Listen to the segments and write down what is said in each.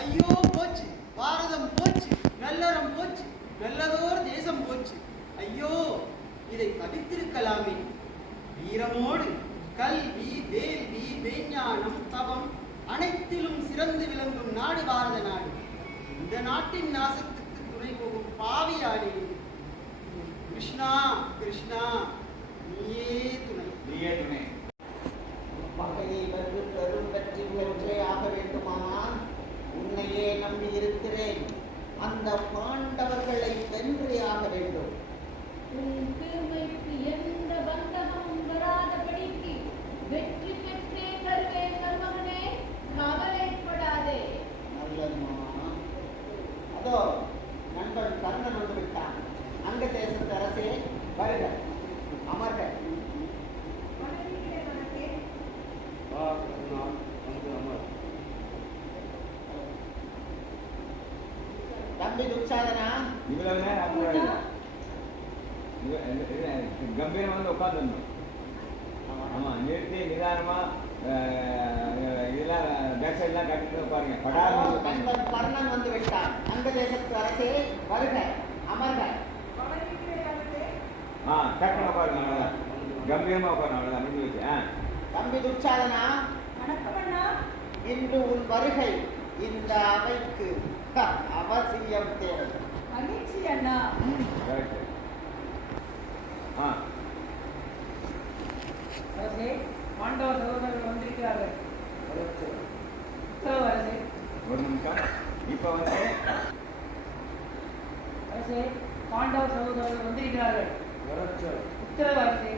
ஐயோ போச்சு, பாரதம் போச்சு, நல்லறம் போச்சு, நல்லதோர் தேசம் போச்சு. ஐயோ, இதை தவித்திருக்கலாமே. வீரமோடு கல்வி, வேள்வி, மெய்ஞானம், தவம் அனைத்திலும் சிறந்து விளங்கும் நாடு பாரத நாடு. இந்த நாட்டின் நாசத்துக்கு துணை போகும் பாவியானே. கிருஷ்ணா கிருஷ்ணா, நீயே துணை, நீயே துணை. பகையை வென்று பெரும் வெற்றி பெற்றே ஆக வேண்டுமானால் உன்னையே நம்பி இருக்கிறேன். அந்த பாண்டவர்களை வென்றே ஆக வேண்டும். உன் பெருமைக்கு எந்த பந்தகமும் வராதபடிக்கு வெற்றி பெற்றே தருவேன் மகனே, கவலைப்படாதே. நல்லது மாமா. அதோ நண்பன் கர்ணன் வந்து விட்டான். அங்க தேசத்து அரசே வருக, அமர்க. தம்பி துச்சாதனா, இவ்வளவு நேரம் கம்பீரமா வந்து உட்காந்துருந்தோம். ஆமா, நிறுத்தி நிதானமா இதெல்லாம் பேக் சைட்லாம் கட்டிட்டு உட்காருங்க. நண்பன் கர்ணன் வந்து விட்டான். அங்க தேசத்து அரசே வருக, அமர்க. டக்குனு உட்காருங்க. அவ்வளோதான், கம்பீரமா உட்காருங்க. அவ்வளோதான், முடிஞ்சு வச்சு. தம்பி துச்சாதனா, இன்று உன் வருகை இந்த அவைக்கு அவசியம் தேவை. மகிழ்ச்சி அண்ணா. கரெக்ட். அரசே, பாண்டவ சகோதரர்கள் வந்திருக்கிறார்கள். உத்தரவு அரசே. ஒரு நிமிஷம். இப்போ வந்து அரசே, பாண்டவ சகோதரர்கள் வந்திருக்கிறார்கள். உத்தரவு அரசே.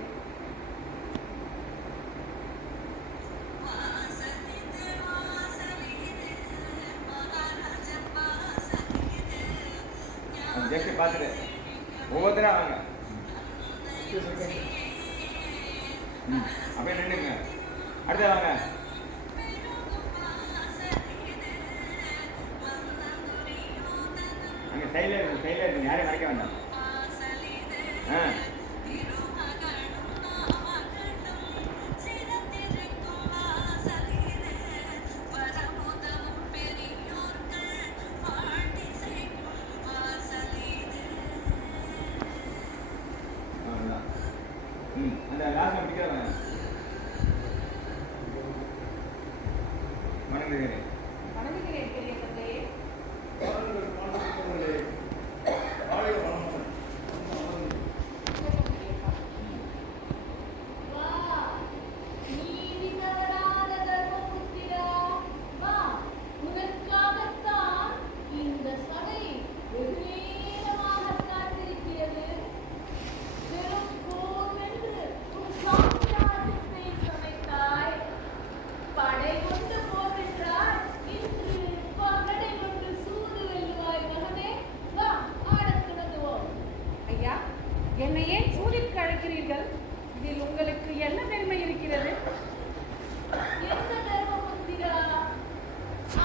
ஜஸ்ட் பார்த்துட்டு ஒவ்வொருத்தரா வாங்க. அப்படியே நின்றுங்க. அடுத்த வாங்க. அங்கே சைடில் இருக்கு, சைடில் இருக்கு, யாரையும் மறைக்க வேண்டாம். அந்த லாஸ்ட் முடிக்கிறவங்க வணங்குகிறேன். வணங்குகிறேன் பெரிய தந்தையே. என்னை ஏன் சூதிற்கு அழைக்கிறீர்கள்? இதில் உங்களுக்கு என்ன பெருமை இருக்கிறது? என்ன தர்மபுத்திரா,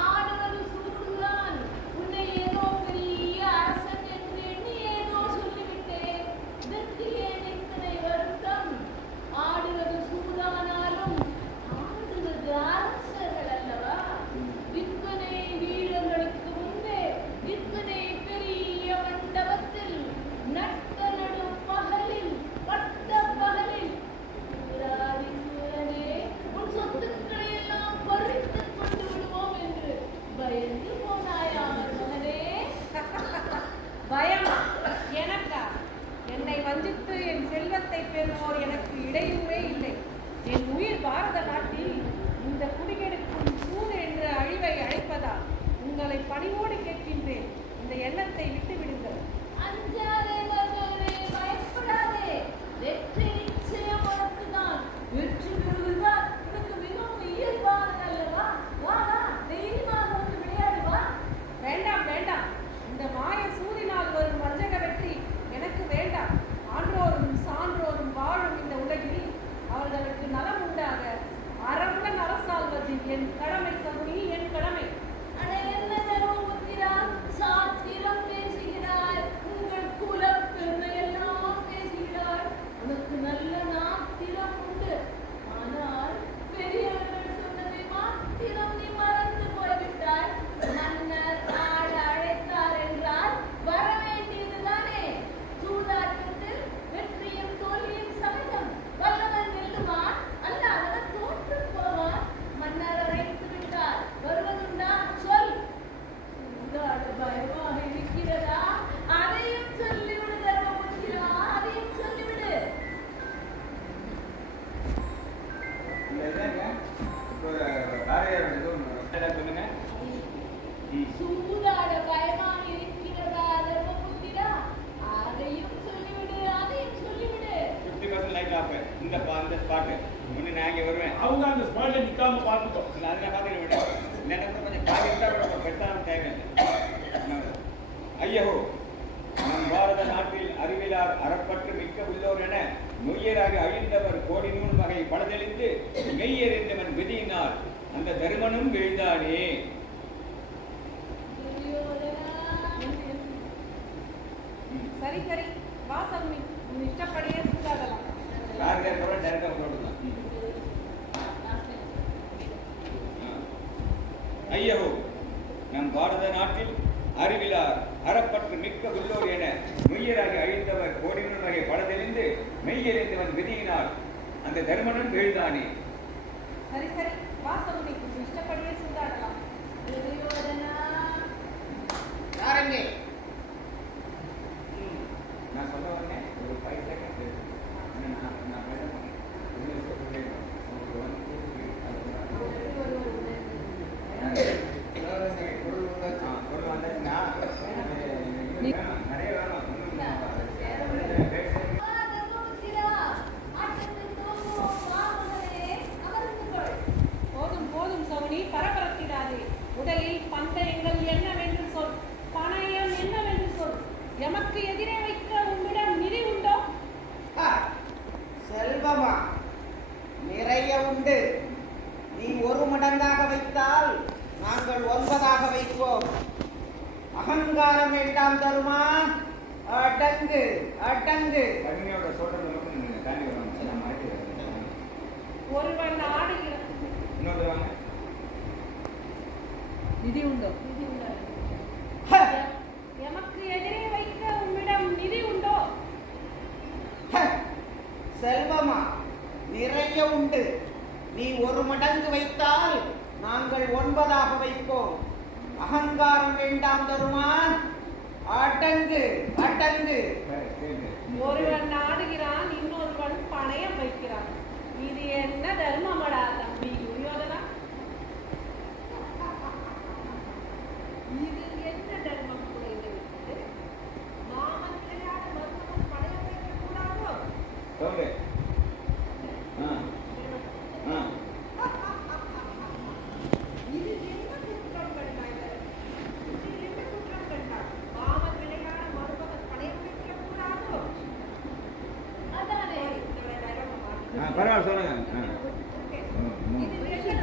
ஆடவர் சூடுதான். உன்னை ஏதோ பெரிய அரசன் என்று எண்ணி ஏதோ சொல்லிவிட்டேன். இதற்கு ஏன் இத்தனை வருத்தம்? ஆடுவது சூதானாலும் ஆடுவது அரசர்கள் அல்லவா? விற்பனை வீரர்களுக்கு முன்பே விற்பனை பெரிய மண்டபத்தில் நட்ட நடு பகலில் பட்ட பகலில் உன் சொத்துக்களை எல்லாம் பறித்துக் கொண்டு விடுவோம் என்று பயந்து போனாயா மகனே? பயம் எனக்கா? என்னை வஞ்சித்து என் செல்வத்தை பெறுவோர் எனக்கு இடையூறே இல்லை. என் உயிர் பாரத நாட்டில் இந்த குடிகெடுக்கும் சூது என்ற அழிவை அழைப்பதால் உங்களை பணிவோடு கேட்கின்றேன், இந்த எண்ணத்தை விட்டு விடுங்கள். அஞ்சாதே மகனே, பயப்படாதே. வெற்றி நிச்சயம் உனக்குதான். வெற்றி பெறுவதுதான் உனக்கு மிகவும் இயல்பானது அல்லவா? வா வா, தைரியமாக வந்து விளையாடு வா. வேண்டாம் வேண்டாம், இந்த மாய சூதினால் வரும் வஞ்சக வெற்றி எனக்கு வேண்டாம். ஆன்றோரும் சான்றோரும் வாழும் இந்த உலகில் அவர்களுக்கு நலம் உண்டாக அறமுடன் அரசாள்வது என் கடமை சகுனி, என் கடமை. அட என்ன தர்மபுத்திரா, சாத்திரம் பேசுகிறாய். உங்கள் குலப்பெருமை எல்லாம் பேசுகிறாய். உனக்கு நல்ல நாத்திரம் உண்டு. ஆனால் பெரியவர்கள் சொன்னதை மாத்திரம் நீ மறந்து போய்விட்டாய். மன்ன சொல்லுங்க. சூதாட பயமாக இருக்கிறதா தர்மபுத்திரா? அதையும் சொல்லிவிடு, அதையும் சொல்லிவிடு. 50% லைட் ஆஃப். இந்த ஸ்பாட் ஒன்று நான் இங்கே வருவேன். அவங்க அந்த ஸ்பாட்ல நிக்காம பார்த்துட்டோம். அதை நான் பார்த்துக்க விட்டேன். இல்லைன்னா கொஞ்சம் பார்த்துக்கிட்டா கூட பெருசாக தேவையில்லை. ஐயோ, நம் பாரத நாட்டில் அறிவிலார் அறப்பற்று மிக்க உள்ளோர் என நொய்யராக அழிந்தவர் கோடி நூல் வகை படதெளிந்து மெய்யறிந்தவன் விதியினால் அந்த தருமனும் வீழ்ந்தானே. சரி சரி வாசம் உன் இஷ்டப்படியே சூதாடலாம். யாருக்கு கூட டேரக்டாக போட்டுதான். ஐயோ, நம் பாரத நாட்டில் அறிவிலார் அறப்பற்று மிக்க உள்ளோர் என மெய்யராகி அழிந்தவர் கோடிநூல் வகை படதெளிந்து மெய்யறிந்தவன் விதியினால் அந்த தருமனும் வீழ்ந்தானே. சரி சரி வாசம் உன் இஷ்டப்படியே சூதாடலாம். துரியோதனா, யாருங்க? நான் சொல்ல வரேன் ஒரு 5 செகண்ட். நான் பேச போனேன். நிறைய வேணும். தர்மபுத்திரா, ஆட்டத்தில் தோல்வோம் வாமகனே, அமர்ந்து கொள். போதும் போதும் சோனி, பரபரத்திடாதே. முதலில் பந்தயங்கள் என்னவென்று சொல், பணயம் என்னவென்று சொல். எமக்கு எதிரே வைக்க உம்மிடம் நிதி உண்டோ? செல்வமா? நிறைய உண்டு. நீ ஒரு மடங்காக வைத்தால் நாங்கள் 9ஆக வைப்போம். அகங்காரம் வேண்டாம் தருமா. அடங்கு அடங்கு. கவிஞரோட சொல்றது மட்டும் நீங்க தாண்டி வரணும். நான் மாற்றிடுறேன். ஒருவன் ஆடுகிறான். இன்னொரு வாங்க. நிதி உண்டோ? நிதி உண்டோ? எமக்கு எதிரே வைக்க உம்மிடம் நிதி உண்டோ? செல்வமா? நிறைய உண்டு. நீ ஒரு மடங்கு வைத்தால் நாங்கள் 9ஆக வைப்போம். அகங்காரம் வேண்டாம் தருமா. அடங்கு அடங்கு. ஒருவன் ஆடுகிறான், இன்னொருவன் பணயம் வைக்கிறான். இது என்ன தர்மமடா தம்பி துரியோதனா? இது என்ன தர்மம் குறைந்து விட்டது? மாமன் விளையாட மருமகன் பணயம் வைக்க கூடாதோ? சொல்லு. இது என்ன குற்றம் கண்டாய்? இது என்ன குற்றம் கண்டாய்? மாமன் விளையாட மருமகன் பணயம் வைக்க கூடாதோ? அதானே. பரவாயில்ல சொல்லுங்க. இது என்ன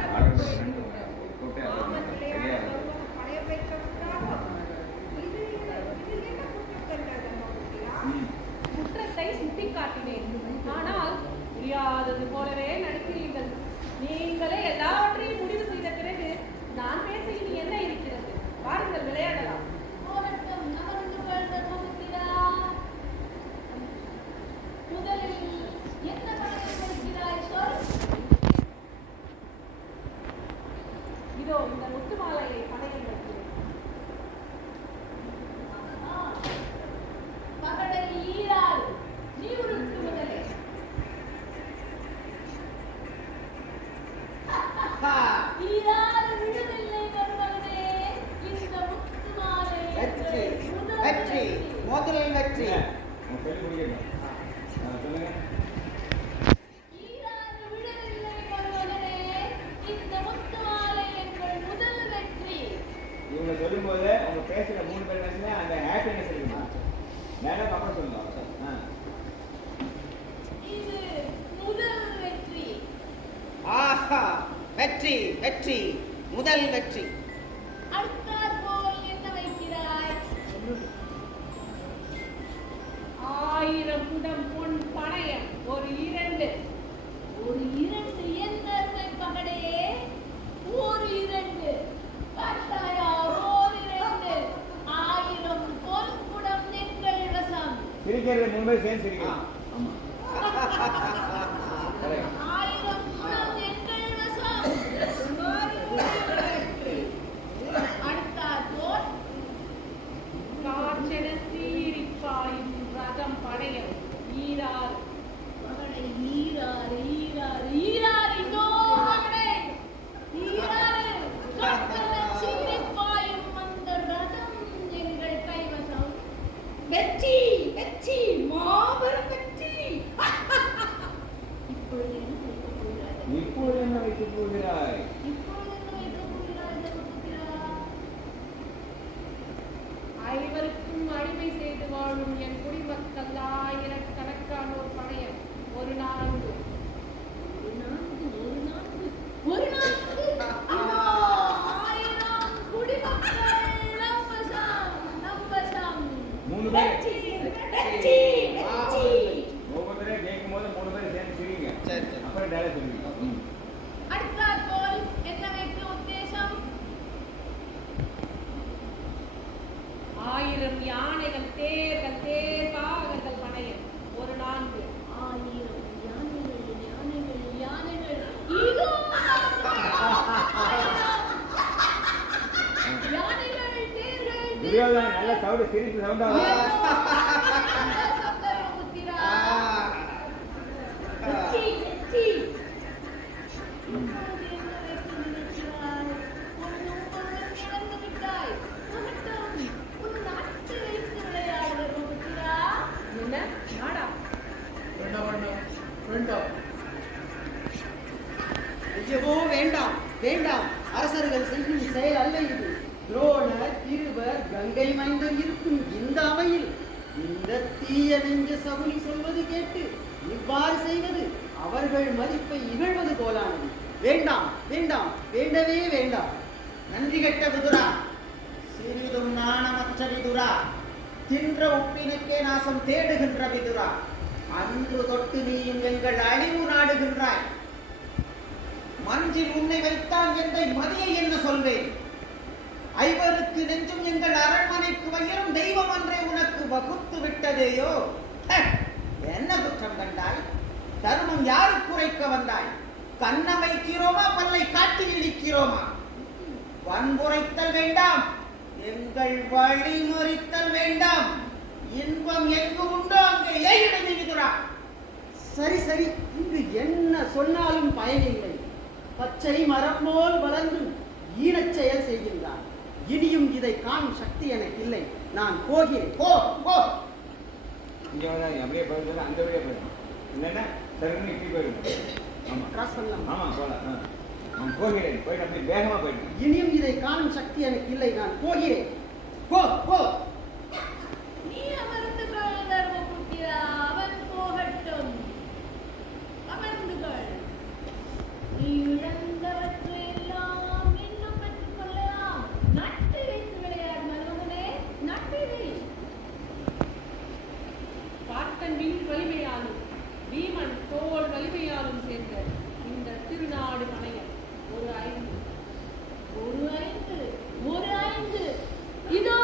மாமன் விளையாட மருமகன் பணயம் வைக்க கூடாதோ? இது என்ன குற்றம் கண்டாய் தர்மபுத்திரா? குற்றத்தை சுட்டிக்காட்டினேன். ஆனால் புரியாதது போலவே நடிக்கிறீர்கள். நீங்களே எல்லாவற்றையும் முடிவு செய்த பிறகு நான் பேச இனி என்ன இருக்கிறது? வாருங்கள் விளையாடலாம். போகட்டும், அமர்ந்து கொள் தர்மபுத்திரா. முதலில் என்ன பணம் வைக்கிறாய் சொல். இதோ இந்த முத்து மாலையை பணயம் வைக்கிறேன். மகளை ஈரால் நீ உடுத்து முதலே. ஈரால் விழுதில்லை மருமகனே, இந்த முத்து மாலை வெற்றி முதல் வெற்றி முதலில் வெற்றி. சொல்லி முடியணும். சொல்லுங்க. ஈரால் விழுதில்லை மருமகனே, இந்த முத்து மாலை எங்கள் முதல் வெற்றி. இவங்க சொல்லும்போது அவங்க பேசுற 3 பேர் பேசுனா அந்த ஹாப்பினஸ் இருக்குமா? மேடம் அப்புறம் சொல்லுங்க. இது முதல் வெற்றி. ஆஹா, வெற்றி வெற்றி முதல் வெற்றி. அடுத்தாற் போல் என்ன வைக்கிறாய்? 1000 குடம் பொன் பணயம். ஒரு 2. ஒரு 2 என் அருமை மகனே, ஒரு 2 கட்டாயா, ஒரு 2 1000 பொன் குடம் எங்கள் வசம். சிரிக்கிறது 3 பேர் சேர்ந்து சிரிக்கலாம். ஆமா. 1000 குடம் எங்கள் வசம். அடுத்தாற் போல் காற்றென சீரிப்பாயும் ரதம் பணயம். ஈராறு. மகனை ஈராறு ஈராறு ஈராறு இதோ இப்போது என்ன வைக்கப் போகிறாய்? இப்பொழுது என்ன வைக்கப் போகிறாய் தர்மபுத்திரா? ஐவருக்கும் அடிமை செய்து வாழும் என் குடிமக்கள் ஆயிரக்கணக்கானோர் பணையம் ஒரு நான்கு ஒரு நான்கு ஒரு நான்கு இதோ 1000 குடிமக்கள் நம்பசம் 3 பேர். வெற்றி. ஒவ்வொருத்தரையும் கேட்கும் போது 3 பேர் சேர்ந்து சிரிங்க. சரி, சரி. அப்புறம் டைலாக் சொல்லுங்க. அடுத்தாற்போல் என்ன வைக்க உத்தேசம்? 1000 யானைகள் தேர் பாகங்கள் பணையம் ஒரு நான்கு 1000 யானைகள் இதோ யானைகள் தேர்கள் துரியோதனன் நல்ல சவுண்டு சிரிப்பு சவுண்டா சப்தமுத்திரா ஆ. வெற்றி இப்போது என்ன வைக்க நினைக்கிறாய்? ஒருவன் இறந்து விட்டாய். மகட்டும், உன் நாட்டை வைத்து விளையாடு தர்மபுத்திரா. என்ன நாடா? வேண்டாம். ஐயோ வேண்டாம் வேண்டாம், அரசர்கள் செய்யும் செயல் அல்ல இது. துரோணர், திருவர், கங்கை மைந்தர் இருக்கும் இந்த அவையில் இந்த தீய நெஞ்ச சகுனி சொல்வது கேட்டு இவ்வாறு செய்வது அவர்கள் மதிப்பை இகழ்வது போலானது. வேண்டாம் வேண்டாம், வேண்டவே வேண்டாம். நன்றி கெட்ட விதுரா, சிறிதும் நாணமற்ற விதுரா, தின்ற உப்பினுக்கே நாசம் தேடுகின்ற விதுரா, அன்று தொட்டு நீயும் எங்கள் அழிவு நாடுகின்றாய். மஞ்சில் உன்னை வைத்தான் என்ற மதியை என்ன சொல்வேன்? ஐவருக்கு நெஞ்சும் எங்கள் அரண்மனைக்கு வயிறும் தெய்வம் அன்றே உனக்கு வகுத்து விட்டதேயோ. என்ன குற்றம் கண்டாய்? தர்மம் யாருக்கு குறைக்க வந்தாய்? கண்ண வைக்கிறோமா, பல்லை காட்டி இடிக்கிறோமா? வன்புரைத்தல் வேண்டாம், எங்கள் வழிமுறைத்தல் வேண்டாம். இன்பம் எங்கு உண்டோ அங்கே ஏறிடுது விதுரா. சரி சரி, இங்கு என்ன சொன்னாலும் பயனில்லை. பச்சை மரம் போல் வளர்ந்து ஈனச் செயல் செய்கின்றான். இனியும் இதை காணும் சக்தி எனக்கு இல்லை. நான் போகிறேன். போ போ. இங்கே வந்து அப்படியே போயிட்டு அந்த வழியாக போயிடும். இல்லைன்னா சருன்னு இப்படி போயிடும். ஆமாம் கிராஸ் பண்ணலாம். ஆமாம் போகலாம். நான் போகிறேன். போயிட்டு அப்படியே வேகமாக போயிட்டேன். இனியும் இதை காணும் சக்தி எனக்கு இல்லை. நான் போகிறேன். போ போ. நீ அமர்ந்து கொள் தர்மபுத்திரா, அவன் போகட்டும். அமர்ந்து கொள். நீ இழந்தவற்றை எல்லாம் மீண்டும் பெற்றுக் கொள்ளலாம். நட்டை வைத்து விளையாடு மருமகனே, நட்டை வை. பார்த்தன் வில் வலிமையாலும் வீமன் தோல் வலிமையாலும் சேர்ந்த இந்த திருநாடு பணையம் ஒரு 5 ஒரு ஐந்து இதோ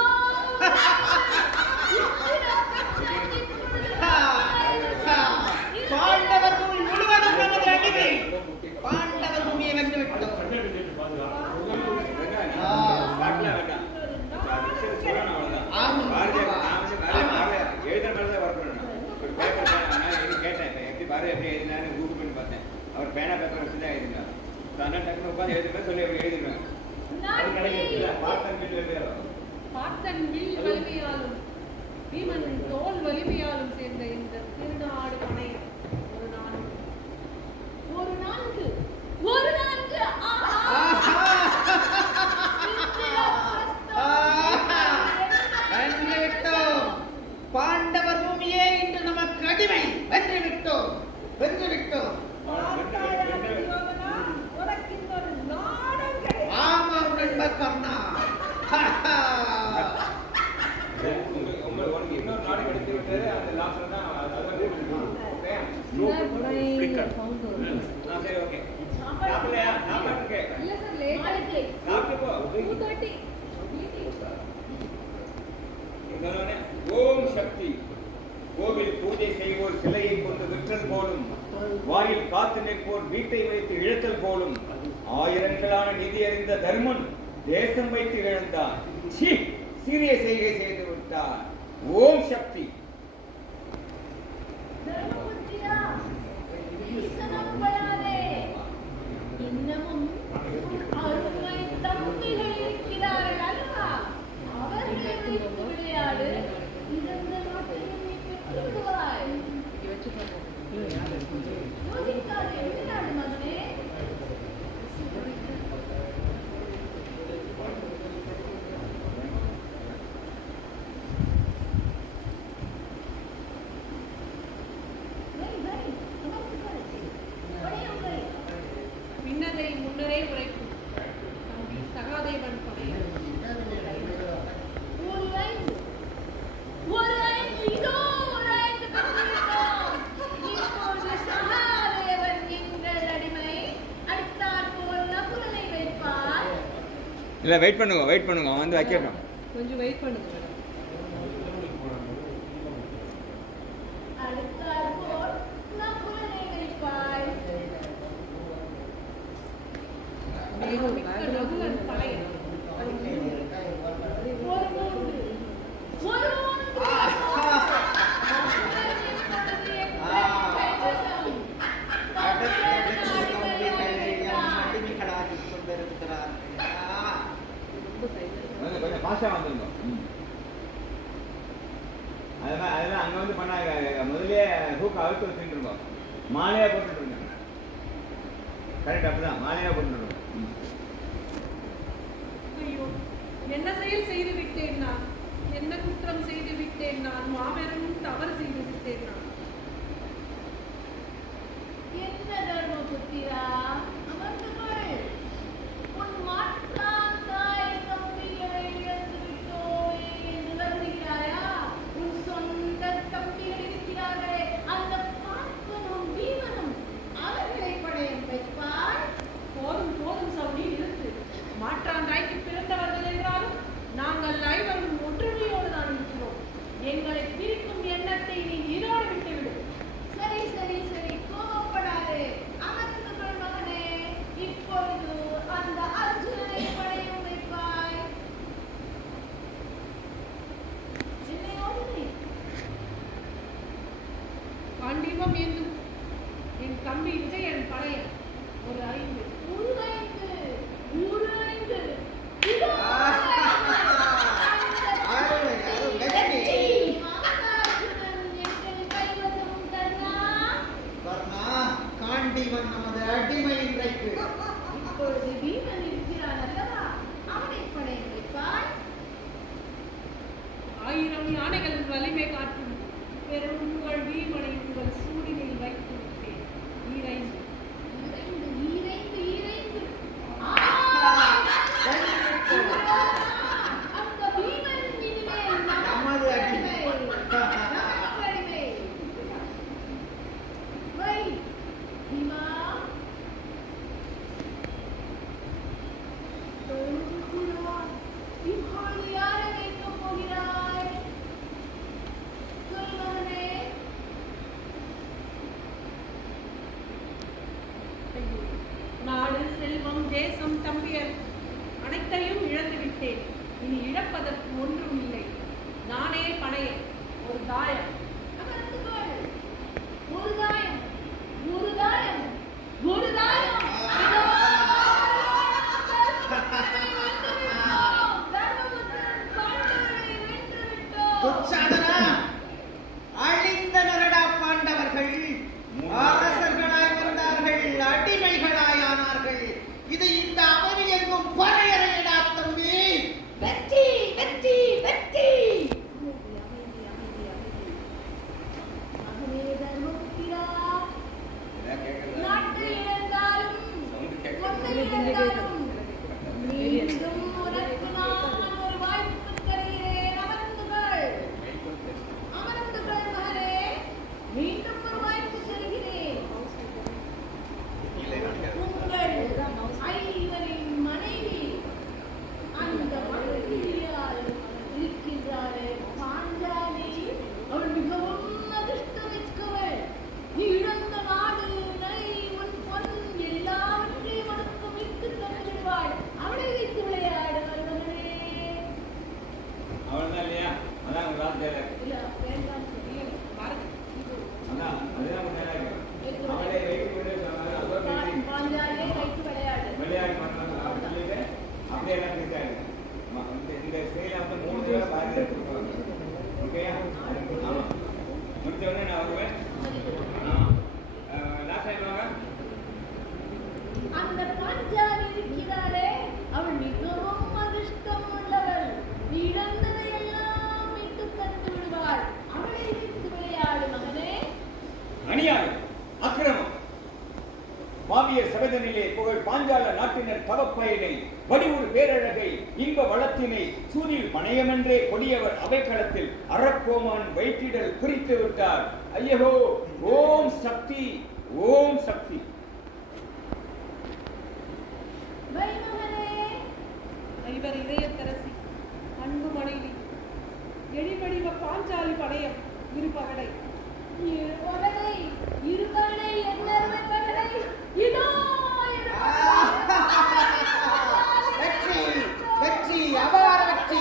பாண்டவர் பூமி முழுவதும் நமது அடிமை. பாண்டவர் பூமியை வென்று விட்டோம். பாட்டெலாம் வேண்டாம். சொல்லணும் அவ்வளோதான். ஆமாம். பாரதியார் நான் வந்து பாரதியார் எழுதுற மாதிரி தான் ஒர்க் பண்ணணும். ஒரு பேப்பர் நான் எழுதி கேட்டேன். இப்போ எப்படி பாரதியார் எப்படி எழுதினான்னு கூகுள் பண்ணி பார்த்தேன். அவர் பேனா பேப்பர் வச்சு தான் எழுதினார். அதனால் டக்குனு உட்காந்து எழுதுமே சொல்லி அப்படி எழுதிடுவேன். அது கிடைக்கிறதுல பார்த்தன் வீட்டில் எழுதுறோம். பார்த்தன் வில் வலிமையாலும் வீமன் தோல் வலிமையாலும் சேர்ந்த இந்த திருநாடு பணையம் ஒரு 4 வென்று விட்டோம். பாண்டவர் பூமியே இன்று நமக்கு அடிமை. வென்று விட்டோம், வென்று விட்டோம். உனக்கு இன்னொரு நாடம் கிடையாது. ஆமாம் நண்பர் கர்ணா. உங்களுக்கு இன்னொரு நாடு கிடைத்து விட்டது. அந்த லாஸ்ட்ல தான் சரி ஓகே. சாப்பிடலையா? சாப்பிட்டு இல்ல சார், லேட் ஆயிடுச்சு. சாப்பிட்டு போ. 2:30 இன்னொரு ஓம் சக்தி. கோவில் பூஜை செய்வோர் சிலையை கொண்டு விற்றல் போலும், வாயில் காத்து நிற்போர் வீட்டை வைத்து இழுத்தல் போலும், ஆயிரங்களான நிதி அறிந்த தர்மன் தேசம் வைத்து இழந்தார். சிறிய செய்கை செய்து விட்டார். ஓம் சக்தி. தர்மபுத்திரா, ஈசனம் படாதே. இன்னமும் அருமை தம்பிகள் இருக்கிறார்கள் அல்லவா? அவர்களை வைத்து விளையாடு. இழந்த நாட்டையும் நீ பெற்று விடுவாய். யோசிக்காதே, விளையாடு மகனே. முன்னரே உரைக்கும் தம்பி சகாதேவன் படையல் ஒரு ஐந்து இதோ ஒரு ஐந்து பெற்றிருக்கிறோம். இப்பொழுது சகாதேவன் எங்கள் அடிமை அடுத்தாற் போல் நகுலனை வைப்பார். இல்லை வெயிட் பண்ணுங்க அவன் வந்து வைக்கட்டும். கொஞ்சம் வெயிட் பண்ணுங்க மேடம். அடுத்தாற் போல் நகுலனை வைப்பாய். மிக்க நகுலன் படையல் ஒரு மூன்று அடிமைகளாகிக் கொண்டிருக்கிறார்கள். கொஞ்சம் ஃபாஸ்ட்டாக வந்துருங்க. அதெல்லாம் அங்கே வந்து பண்ணாங்க. முதலே ஹூக் அழுத்து வச்சுருக்கோம். மாலையாக போட்டுருங்க. கரெக்ட், அப்படிதான் மாலையாக போட்டுருங்க. ஐயோ, என்ன செயல் செய்து விட்டேன் நான்? என்ன குற்றம் செய்து விட்டேன் நான்? மாபெரும் தவறு செய்து விட்டேன் நான். என்ன தர்மபுத்திரா, அமர்ந்து கொள். உன் மாற்றான் தாய் தம்பிகளை இழந்து விட்டோய் என்று வருகிறாயா? உன் சொந்த தம்பிகள் இருக்கிறார்களே, அந்த பார்ப்பனும் பீமனும், அவர்களை படையம் வைப்பாய். போதும் போதும் சவுடி, நிறுத்து. மாற்றான் தாய்க்கு பிறந்தவர்கள் என்றாலும் நாங்கள் ஐவரும் ஒற்றுமையோடு தான் இருக்கிறோம். எங்களை பிரிக்கும் எண்ணத்தை நீ இதோடு விட்டுவிடு. சரி சரி சரி, கோபப்படாதே. அமர்ந்து கொள் மகனே. இப்பொழுது அந்த அர்ஜுனனை படையும் வைப்பாய். என்னையோடு காண்டீபம் ஏந்தும் என் தம்பி விஜயன் படையன் ஒரு ஐந்து காண்டீவன் நமது அடிமை இன்றைக்கு. இப்பொழுது பீமன் இருக்கிறான் அல்லவா, அவனை படையை வைப்பாய். 1000 யானைகளின் வலிமை காட்டும் பெரும் உங்கள் பீமனை உங்கள் சூடினில் வைத்து விட்டேன். ஈரைந்து அந்த பீமன் இனிமேல் நமது அடிமை. நாடு, செல்வம், தேசம், தம்பியர் அனைத்தையும் இழந்து விட்டேன். இனி இழப்பதற்கு ஒன்றும் இல்லை. நானே பணையன், ஒரு தாயம். ஒரு தாயம், ஒரு தாயம், ஒரு தாயம். துச்சாதனா, அழிந்தனரடா பாண்டவர்கள். அரசர்களாய் வந்தார்கள், அடிமைகளாய் ஆனார்கள். இது இந்த அவனி எங்கும் பறையறையடா தம்பி. வெற்றி வெற்றி வெற்றி. நாட்டை இழந்தாலும் ஒன்றை இழந்தாலும் மீண்டும் உனக்கு நான் ஒரு வாய்ப்பு தருகிறேன். அமர்ந்து கொள் மகனே. மீண்டும் ஒரு வாய்ப்பு தருகிறேன். உங்கள் ஐவரின் மனைவி அந்த மனைவியால் இருக்கின்றாளே பாஞ்சாலி, அவள் மிகவும் அதிர்ஷ்டமிக்கவள். நீ இழந்த நாடு, நகை, உன் பொன் எல்லாவற்றையும் உனக்கு விட்டு தந்துவிடுவாள். அவளை வைத்து விளையாடு மருமகனே. அவ்வளோதான் இல்லையா? அதான் உங்க ராத் தேவை. இல்ல வேண்டாம் சொல்லி பாருங்க. அதான் அதுதான் உங்க தேவை. அவளை வைத்து விடு சொன்னாங்க. அதோட பாஞ்சாலியை வைத்து விளையாடு. விளையாடி பண்ணலாம் அப்படின்னு சொல்லிட்டு அப்படியே எல்லாம் பேசாது. இந்த ஸ்டைல வந்து 3 தடவை பாருங்க கொடுப்பாங்க. ஓகேயா? ஆமாம். முடிச்ச உடனே நான் வருவேன். லாஸ்ட் டைம் வாங்க. அந்த பாஞ்சாலி இருக்கிறாளே, அவள் மிகவும் அதிர்ஷ்டம் உள்ளவள். இழந்ததை எல்லாம் மீட்டு தந்து விடுவாள். அவளை வைத்து விளையாடு மகனே. அநியாயம், அக்கிரமம், பாவி காவிய சபதனிலே புகழ் பாஞ்சால நாட்டினர் தவப்பயனை வடிவுறு பேரழகை இன்ப வளத்தினை சூரில் பணையமென்றே கொடியவர் அவைக்களத்தில் அறக்கோமான் வைத்திடல் குறித்து விட்டார். ஐயகோ, ஓம் சக்தி, ஓம் சக்தி. வைமகனே, ஐவர் இதயத்தரசி, அன்பு மனைவி, எழிவடிவ பாஞ்சாலி படையம், இருபகடை என்னருமை பகடை, இதோ வெற்றி, வெற்றி, அபார வெற்றி.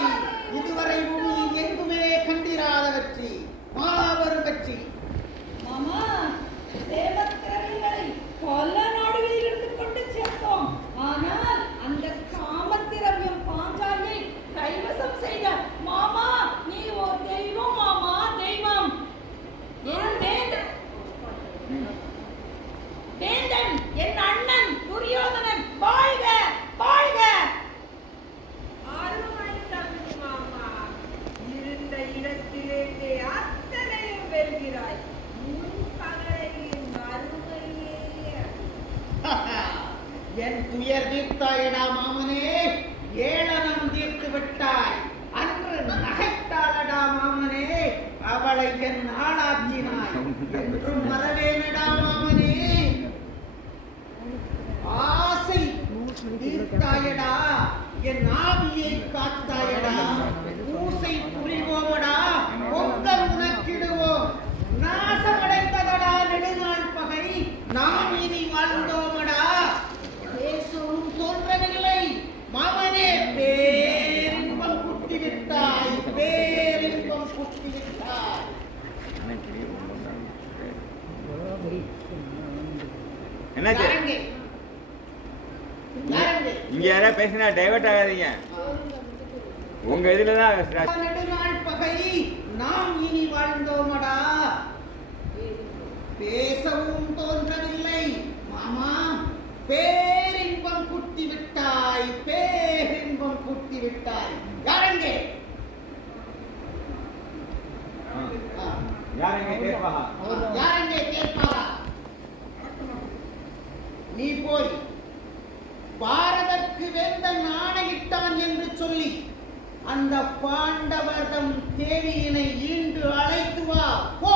இதுவரை பூமியில் எங்குமே கண்டிராத வெற்றி, மாபெரும் வெற்றி. மாமா, சேவத்திரவியலை பல நாடுகளில் இருந்து கொண்டு சேர்த்தோம். ஆனால் அந்த காமத்திரவியம் பாஞ்சாலியை கைவசம் செய்த மாமா, நீ ஒரு தெய்வம் மாமா, தெய்வம். என் வேந்தன், என் அண்ணன் துரியோதனன் வாழ்க, வாழ்க. அருமை தம்பி மாமா, இருந்த இடத்திலேயே அத்தனையும் வெல்கிறாய். முன் பகடையின் அருமையே. என் துயர் தீர்த்தாயடா மாமனே, ஏளனம் தீர்த்து விட்டாய். அன்று நகைத்தாளடா மாமனே, அவளை என் ஆளாக்கினாய். என்றும் மறவேனடா மாமனே. ஆசை தீர்த்தாயடா, என் ஆவியை காத்தாயடா. பூசை புரிவோமடா, பொங்கல் உனக்கிடுவோம். நாசமடைந்ததடா நெடுநாள் பகை, நாம் இனி வாழ்ந்தோமடா. பேசவும் தோன்றவில்லை மாமனே, பேரின்பம் குட்டிவிட்டாய், பேரின்பம் குட்டிவிட்டாய். என்னாச்சு? யாருங்க? யாருங்க? இங்க யாராவது பேசினா டைவர்ட் ஆகாதீங்க. உங்க இதுலதான் நெடுநாள் பகை, நாம் இனி வாழ்ந்தோமடா. பேசவும் தோன்றவில்லை மாமா, பேரின்பம் குட்டி விட்டாய், பேரின்பம் குட்டி விட்டாய். யாரெங்கே? யாரெங்க கேட்பா? யாரெங்கே கேட்பாரா? நீ போய் பாரதற்கு வேந்தன் ஆணையிட்டான் என்று சொல்லி அந்த பாண்டவர்தம் தேவியினை ஈண்டு அழைத்து வா. போ.